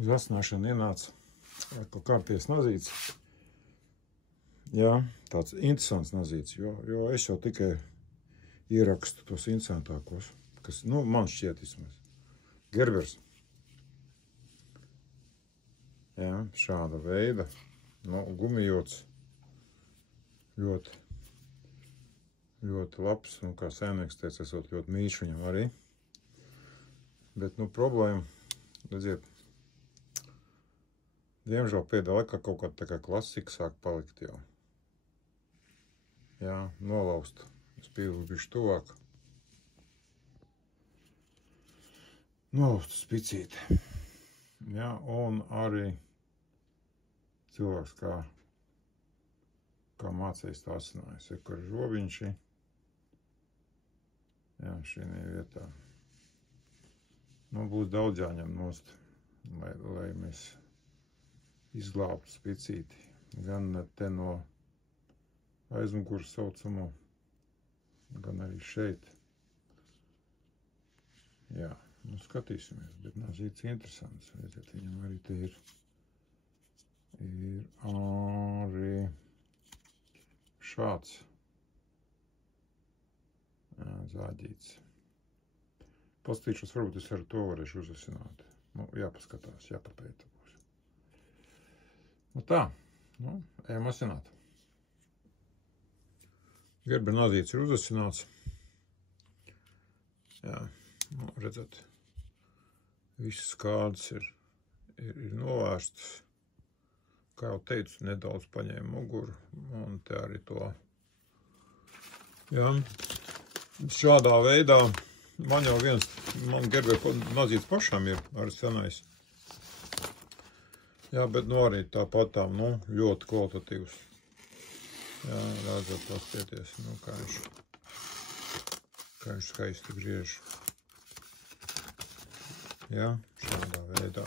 uz asnāšanu ienāca kaut kārties nazīts. Jā, tāds interesants nazīts, jo es jau tikai ierakstu tos interesantākos, kas, nu, man šķiet vismaz. Gerbers. Jā, šāda veida, nu, gumijots, ļoti labs, un kā saimnieks teica, esot ļoti mīļš viņam arī. Bet, nu, problēma, redziet, diemžēl pēdējā laikā kaut kā tā kā klasika sāk palikt jau. Jā, nolaust. Es pievilku bišķi tuvāk. Nolaustu spicīti. Jā, un arī cilvēks kā mācējis tā asinājas. Ir kā žobiņši. Jā, šī vietā. Nu, būs daudz jāņem nost, lai mēs izglābtu spicīti. Gan te no aizmugures saucamo, gan arī šeit. Jā, nu skatīsimies, bet nazīts interesants. Redziet, viņam arī te ir arī šāds zāģīts. Pastīšos, varbūt es ar to varēšu uzasināt. Nu, jāpaskatās, jāpapēta būs. Nu tā, nu, ejam asināt. Gerber nazīts ir uzasināts. Jā, nu, redzat, visas kādas ir novārstas. Kā jau teicu, nedaudz paņēma muguru, un te arī to. Jā, šādā veidā man jau man Gerber nazīts pašam ir arī senais. Jā, bet nu arī tāpatām, nu, ļoti kvalitatīvs. Jā, redzat, paskatieties, nu, kā viņš skaisti griež. Jā, šādā veidā.